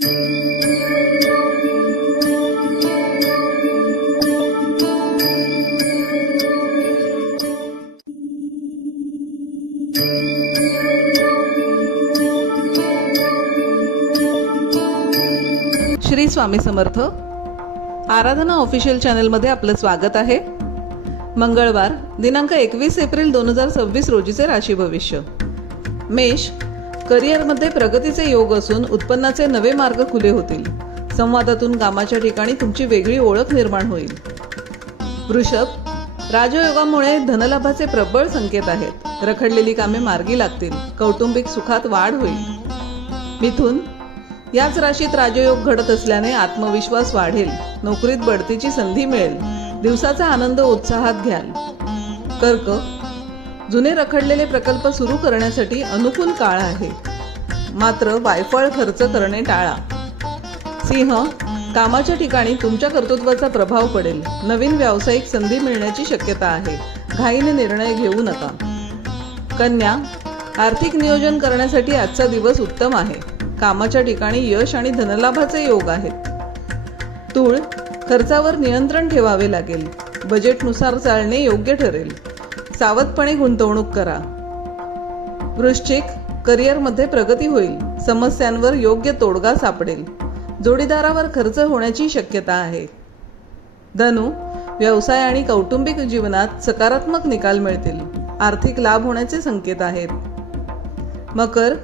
श्री स्वामी समर्थ आराधना official चॅनलमध्ये आपलं स्वागत आहे। मंगळवार दिनांक 21 एप्रिल 2026 रोजीचे राशी भविष्य। मेष, करिअरमध्ये प्रगतीचे योग असून उत्पन्नाचे नवे मार्ग खुले होतील। संवादातून कामाच्या ठिकाणी तुमची वेगळी ओळख निर्माण होईल। वृषभ, राजयोगामुळे धनलाभाचे प्रबळ संकेत आहेत। रखडलेली कामे मार्गी लागतील। कौटुंबिक सुखात वाढ होईल। मिथुन, याच राशीत राजयोग घडत असल्याने आत्मविश्वास वाढेल। नोकरीत बढतीची संधी मिळेल। दिवसाचा आनंद उत्साहात घ्याल। कर्क, जुने रखडलेले प्रकल्प सुरू करण्यासाठी अनुकूल काळ आहे, मात्र वायफळ खर्च करणे टाळा। सिंह, कामाच्या ठिकाणी तुमच्या कर्तृत्वाचा प्रभाव पडेल। नवीन व्यावसायिक संधी मिळण्याची शक्यता आहे। घाईने निर्णय घेऊ नका। कन्या, आर्थिक नियोजन करण्यासाठी आजचा दिवस उत्तम आहे। कामाच्या ठिकाणी यश आणि धनलाभाचे योग आहेत। तूळ, खर्चावर नियंत्रण ठेवावे लागेल। बजेटनुसार चालणे योग्य ठरेल। सावधपणे गुंतवणूक करा। वृश्चिक, करिअरमध्ये प्रगती होईल। समस्यांवर योग्य तोडगा सापडेल। जोडीदारावर खर्च होण्याची शक्यता आहे। धनु, व्यवसाय आणि कौटुंबिक जीवनात सकारात्मक निकाल मिळतील। आर्थिक लाभ होण्याचे संकेत आहेत। मकर,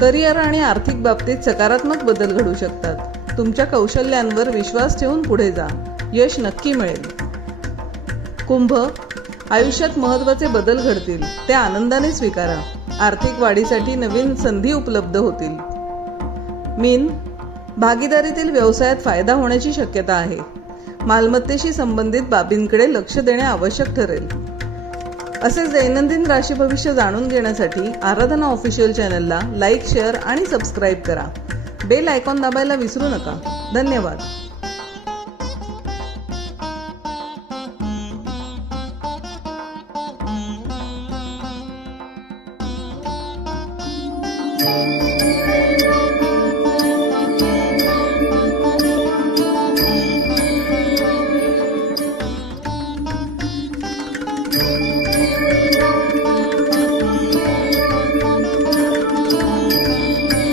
करिअर आणि आर्थिक बाबतीत सकारात्मक बदल घडू शकतात। तुमच्या कौशल्यांवर विश्वास ठेवून पुढे जा। यश नक्की मिळेल। कुंभ, आयुष्यात महत्त्वाचे बदल घडतील, ते आनंदाने स्वीकारा। आर्थिक वाढीसाठी नवीन संधी उपलब्ध होतील। मीन, भागीदारीतील व्यवसायात फायदा होण्याची शक्यता आहे। मालमत्तेशी संबंधित बाबींकडे लक्ष देणे आवश्यक ठरेल। असेच दैनंदिन राशी भविष्य जाणून घेण्यासाठी आराधना ऑफिशियल चॅनलला लाईक, शेअर आणि सबस्क्राईब करा। बेल आयकॉन दाबायला विसरू नका। धन्यवाद।